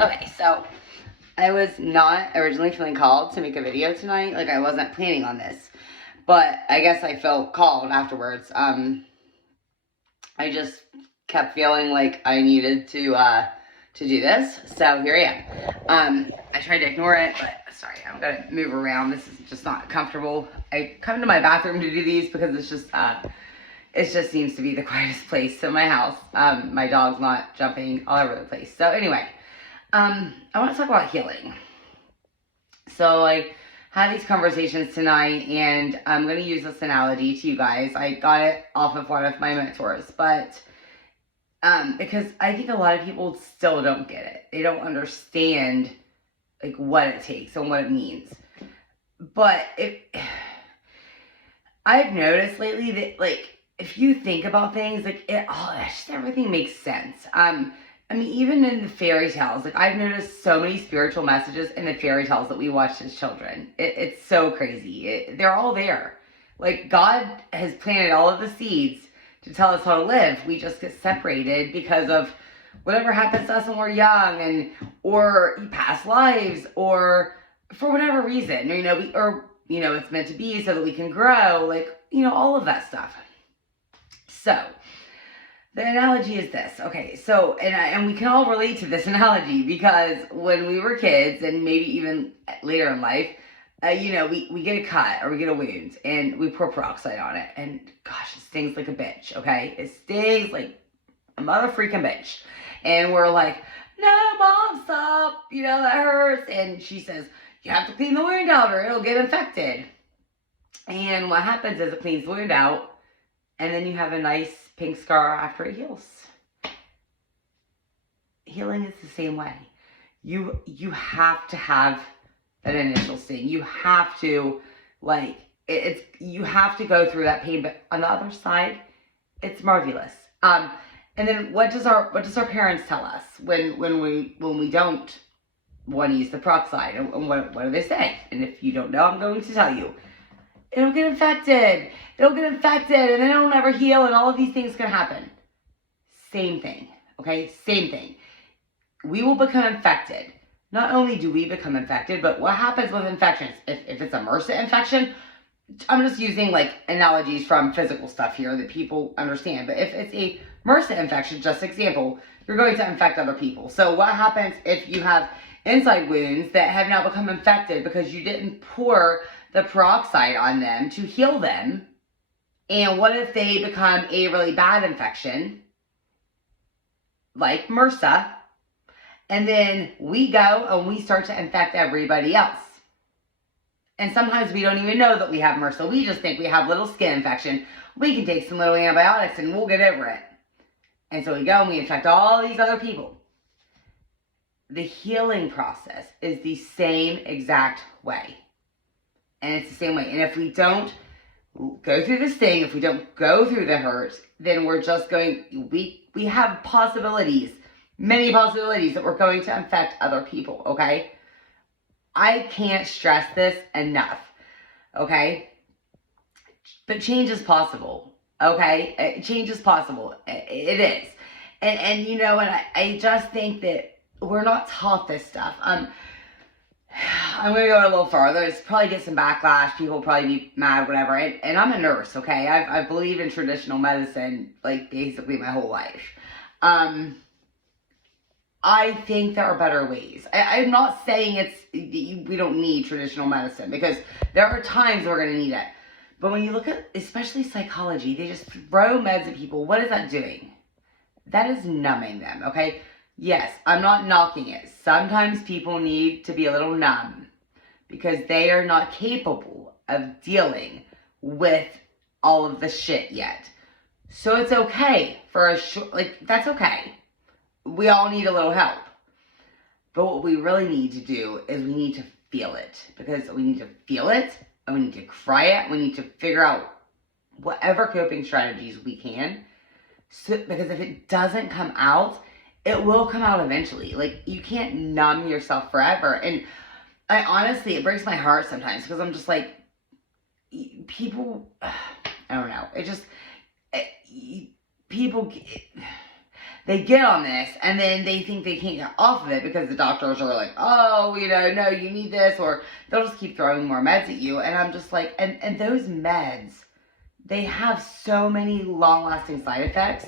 Okay, so I was not originally feeling called to make a video tonight. Like, I wasn't planning on this, but I guess I felt called afterwards. I just kept feeling like I needed to do this, so here I am. I tried to ignore it, but sorry, I'm gonna move around. This is just not comfortable. I come to my bathroom to do these because it just seems to be the quietest place in my house. My dog's not jumping all over the place. So anyway, I want to talk about healing. So I had these conversations tonight, and I'm going to use this analogy to you guys. I got it off of one of my mentors, but because I think a lot of people still don't get it. They don't understand like what it takes and what it means. But I've noticed lately that like if you think about things, like just everything makes sense. I mean, even in the fairy tales, like I've noticed so many spiritual messages in the fairy tales that we watched as children. It's so crazy. They're all there. Like God has planted all of the seeds to tell us how to live. We just get separated because of whatever happens to us when we're young, and or past lives, or for whatever reason, it's meant to be so that we can grow, like all of that stuff. So the analogy is this. Okay, so and we can all relate to this analogy because when we were kids, and maybe even later in life, we get a cut or we get a wound and we pour peroxide on it, and gosh, it stings like a bitch. Okay, it stings like a mother freaking bitch, and we're like, no, mom, stop. That hurts. And she says, you have to clean the wound out or it'll get infected. And what happens is it cleans the wound out, and then you have a nice pink scar after it heals. Healing is the same way. You have to have that initial sting. You have to you have to go through that pain, but on the other side, it's marvelous. And then what does our parents tell us when we don't want to use the peroxide? And what do they say? And if you don't know, I'm going to tell you. It'll get infected. And then it'll never heal, and all of these things can happen. Same thing, okay? Same thing. We will become infected. Not only do we become infected, but what happens with infections? If it's a MRSA infection, I'm just using like analogies from physical stuff here that people understand. But if it's a MRSA infection, just example, you're going to infect other people. So what happens if you have inside wounds that have now become infected because you didn't pour the peroxide on them to heal them? And what if they become a really bad infection, like MRSA, and then we go and we start to infect everybody else? And sometimes we don't even know that we have MRSA. We just think we have little skin infection. We can take some little antibiotics and we'll get over it. And so we go and we infect all these other people. The healing process is the same exact way. And it's the same way. And if we don't go through this thing, if we don't go through the hurt, then we're just going, we have possibilities, many possibilities that we're going to infect other people, okay? I can't stress this enough, okay? But change is possible, okay? Change is possible. It is. And I just think that we're not taught this stuff. I'm going to go a little farther. It's probably get some backlash. People will probably be mad, whatever. And I'm a nurse, okay? I believe in traditional medicine, like, basically my whole life. I think there are better ways. I'm not saying we don't need traditional medicine, because there are times we're going to need it. But when you look at, especially psychology, they just throw meds at people. What is that doing? That is numbing them, okay? Yes, I'm not knocking it. Sometimes people need to be a little numb because they are not capable of dealing with all of the shit yet. So it's okay for that's okay. We all need a little help. But what we really need to do is we need to feel it, because we need to feel it and we need to cry it. We need to figure out whatever coping strategies we can. So, because if it doesn't come out, it will come out eventually. Like, you can't numb yourself forever. And I honestly, it breaks my heart sometimes, because I'm just like, people, I don't know. People, they get on this and then they think they can't get off of it because the doctors are like, oh, no, you need this, or they'll just keep throwing more meds at you. And I'm just like, and those meds, they have so many long-lasting side effects.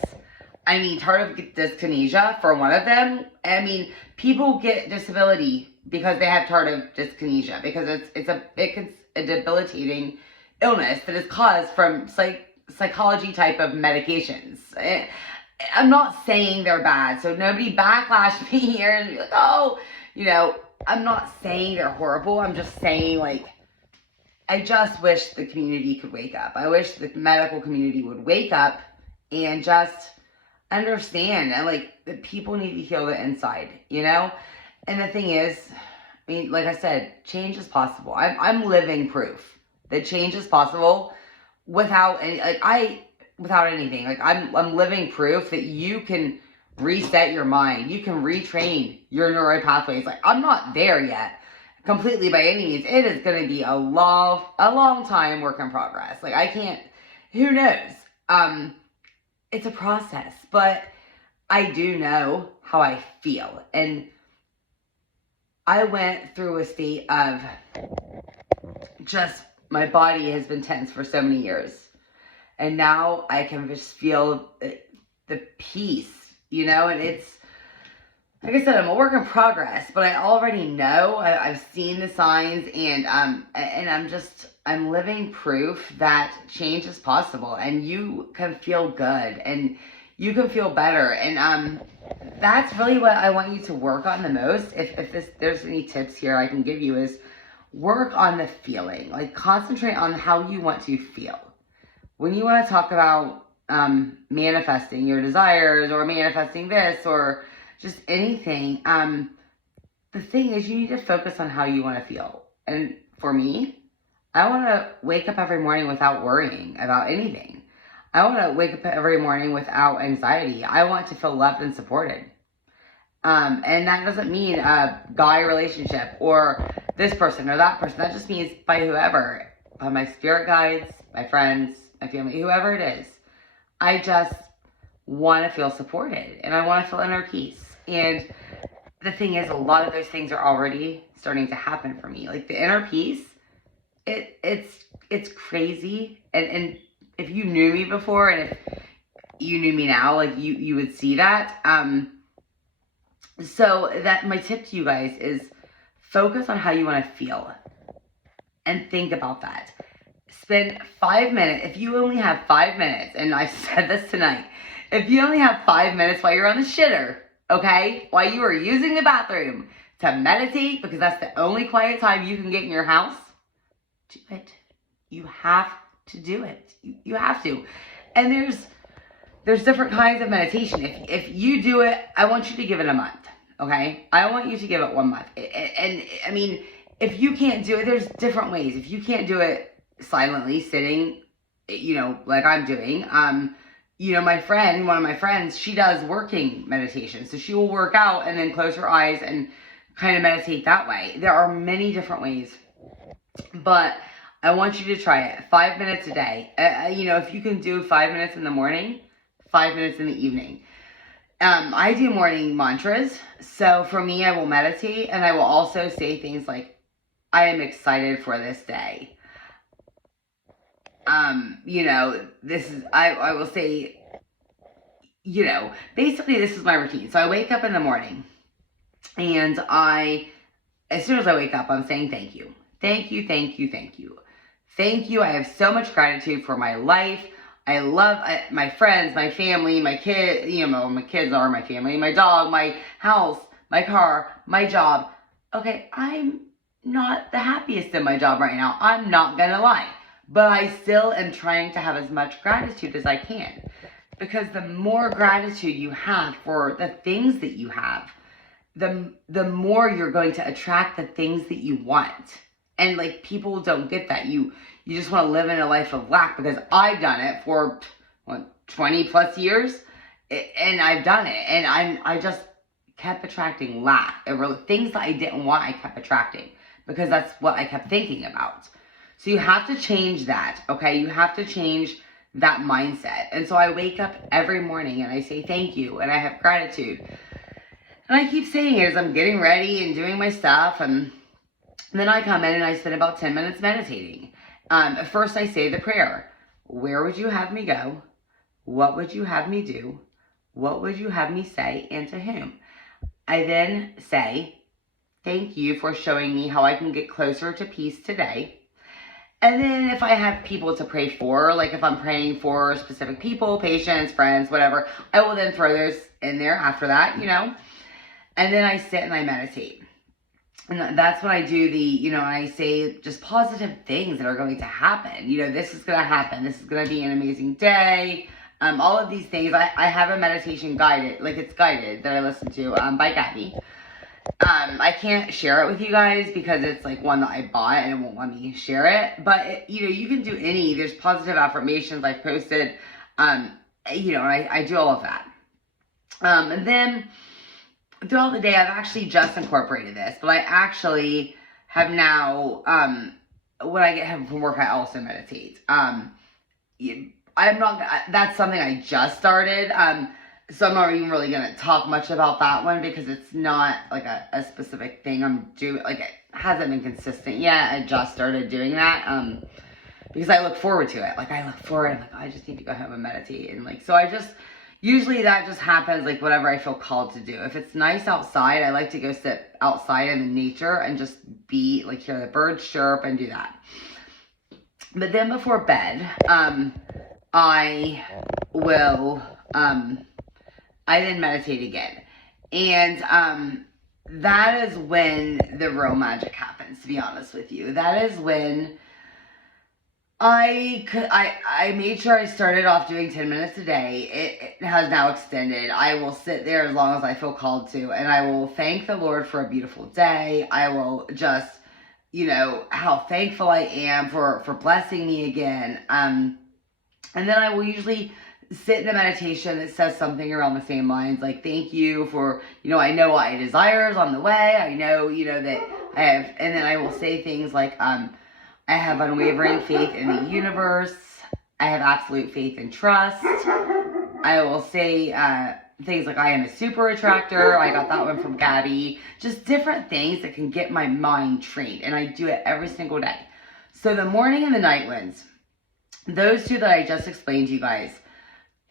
I mean, tardive dyskinesia for one of them. I mean, people get disability because they have tardive dyskinesia because it's a debilitating illness that is caused from psychology type of medications. I'm not saying they're bad, so nobody backlash me here and be like, oh, I'm not saying they're horrible. I'm just saying, like, I just wish the community could wake up. I wish the medical community would wake up and just understand, and like, that people need to heal the inside, And the thing is, I mean, like I said, change is possible. I'm living proof that change is possible without anything. Like, I'm living proof that you can reset your mind. You can retrain your neural pathways. Like, I'm not there yet completely by any means. It is going to be a long time work in progress. Like, I can't, who knows? It's a process, but I do know how I feel. And I went through a state of just, my body has been tense for so many years. And now I can just feel the peace, and it's, like I said, I'm a work in progress, but I already know, I've seen the signs, and I'm living proof that change is possible, and you can feel good, and you can feel better, and that's really what I want you to work on the most. If there's any tips here I can give you, is work on the feeling. Like, concentrate on how you want to feel. When you want to talk about manifesting your desires, or manifesting this, or just anything, the thing is, you need to focus on how you want to feel. And for me, I want to wake up every morning without worrying about anything. I want to wake up every morning without anxiety. I want to feel loved and supported. And that doesn't mean a guy relationship or this person or that person. That just means by whoever, by my spirit guides, my friends, my family, whoever it is. I just want to feel supported, and I want to feel inner peace. And the thing is, a lot of those things are already starting to happen for me. Like, the inner peace, it's crazy. And if you knew me before, and if you knew me now, like, you would see that. So that my tip to you guys is focus on how you want to feel and think about that. Spend 5 minutes. If you only have 5 minutes, and I said this tonight, if you only have 5 minutes while you're on the shitter, okay, while you are using the bathroom to meditate, because that's the only quiet time you can get in your house, do it. You have to do it. You have to. And there's different kinds of meditation. If you do it, I want you to give it a month, okay? I want you to give it 1 month. And I mean, if you can't do it, there's different ways. If you can't do it silently, sitting, like I'm doing, my friend, one of my friends, she does working meditation. So she will work out and then close her eyes and kind of meditate that way. There are many different ways, but I want you to try it. 5 minutes a day. If you can do 5 minutes in the morning, 5 minutes in the evening. I do morning mantras. So for me, I will meditate, and I will also say things like, I am excited for this day. I will say, basically this is my routine. So I wake up in the morning, and as soon as I wake up, I'm saying thank you. Thank you, thank you, thank you. Thank you. I have so much gratitude for my life. I love my friends, my family, my kids, my kids are my family, my dog, my house, my car, my job. Okay, I'm not the happiest in my job right now. I'm not gonna lie. But I still am trying to have as much gratitude as I can. Because the more gratitude you have for the things that you have, the more you're going to attract the things that you want. And like, people don't get that. You just want to live in a life of lack, because I've done it for 20 plus years, and I've done it, and I just kept attracting lack. Things that I didn't want, I kept attracting, because that's what I kept thinking about. So you have to change that, okay? You have to change that mindset. And so I wake up every morning and I say thank you and I have gratitude. And I keep saying it as I'm getting ready and doing my stuff. And then I come in and I spend about 10 minutes meditating. First I say the prayer. Where would you have me go? What would you have me do? What would you have me say, and to whom? I then say, thank you for showing me how I can get closer to peace today. And then if I have people to pray for, like if I'm praying for specific people, patients, friends, whatever, I will then throw those in there after that, And then I sit and I meditate. And that's when I do I say just positive things that are going to happen. This is going to happen. This is going to be an amazing day. All of these things. I have a meditation guided, like it's guided, that I listen to by Gabby. I can't share it with you guys because it's like one that I bought and it won't let me share it. But, you can do there's positive affirmations I've posted. And I do all of that. And then throughout the day, I've actually just incorporated this, but I actually have now, when I get home from work, I also meditate. That's something I just started. So I'm not even really going to talk much about that one because it's not like a specific thing I'm doing. Like it hasn't been consistent yet. I just started doing that, because I look forward to it. Like I look forward, I'm like, oh, I just need to go home and meditate. And like, so usually that just happens like whatever I feel called to do. If it's nice outside, I like to go sit outside in the nature and just be like, hear the birds chirp and do that. But then before bed, I will, I then meditate again. And that is when the real magic happens, to be honest with you. That is when I made sure I started off doing 10 minutes a day. It has now extended. I will sit there as long as I feel called to, and I will thank the Lord for a beautiful day. I will just, how thankful I am for blessing me again. And then I will usually sit in a meditation that says something around the same lines, like, thank you for, I know what I desire is on the way. I know, that I have, and then I will say things like, I have unwavering faith in the universe. I have absolute faith and trust. I will say things like, I am a super attractor. I got that one from Gabby. Just different things that can get my mind trained. And I do it every single day. So the morning and the night winds, those two that I just explained to you guys,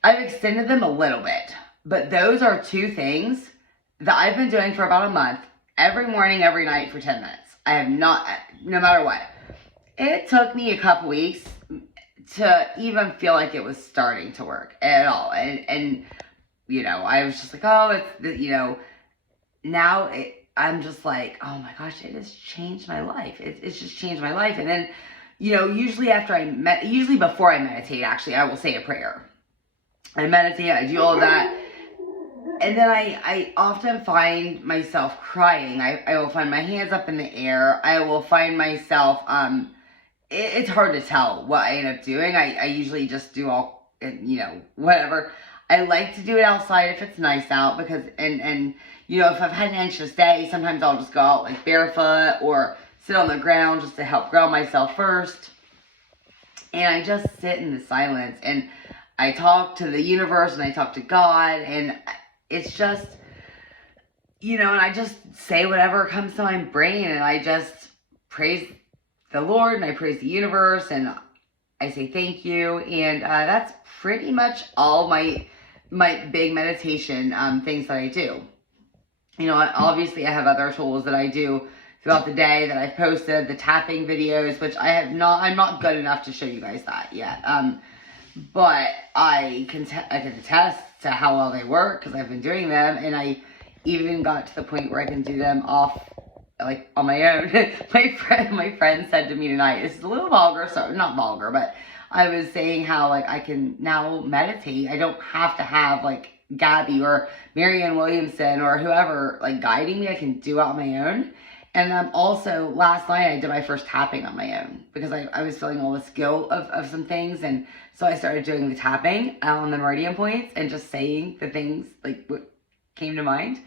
I've extended them a little bit. But those are two things that I've been doing for about a month, every morning, every night for 10 minutes. I have not, no matter what. It took me a couple weeks to even feel like it was starting to work at all. And I was just like, oh, it's, now I'm just like, oh my gosh, it has changed my life. It's just changed my life. And then, usually before I meditate, actually, I will say a prayer. I meditate, I do all of that. And then I often find myself crying. I will find my hands up in the air. I will find myself, it's hard to tell what I end up doing. I usually just do all, whatever. I like to do it outside if it's nice out because, and if I've had an anxious day, sometimes I'll just go out like barefoot or sit on the ground just to help ground myself first. And I just sit in the silence and I talk to the universe and I talk to God, and it's just, and I just say whatever comes to my brain, and I just praise the Lord and I praise the universe and I say thank you. And that's pretty much all my big meditation things that I do. Obviously I have other tools that I do throughout the day that I've posted, the tapping videos, which I'm not good enough to show you guys that yet. But I can attest to how well they work because I've been doing them, and I even got to the point where I can do them off, like, on my own. my friend said to me tonight, it's a little vulgar, so not vulgar, but I was saying how, like, I can now meditate. I don't have to have, like, Gabby or Marianne Williamson or whoever, like, guiding me. I can do it on my own. And also, last night, I did my first tapping on my own because I was feeling all this guilt of some things. And so I started doing the tapping on the meridian points and just saying the things, like, what came to mind.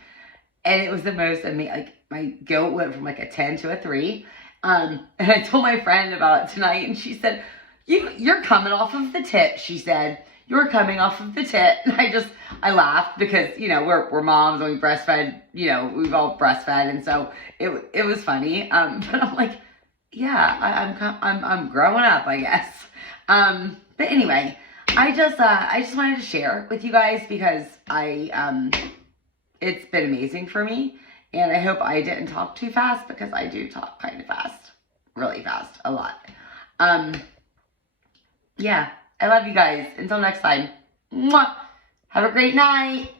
And it was the most amazing, like, my guilt went from, like, a 10 to a 3. And I told my friend about it tonight, and she said, You're coming off of the tit, she said. You're coming off of the tit. And I laughed because, you know, we're moms and we breastfed, you know, we've all breastfed. And so it was funny. But I'm like, yeah, I'm growing up, I guess. But anyway, I just wanted to share with you guys because it's been amazing for me. And I hope I didn't talk too fast because I do talk kind of fast, really fast, a lot. Yeah, I love you guys. Until next time. Mwah. Have a great night.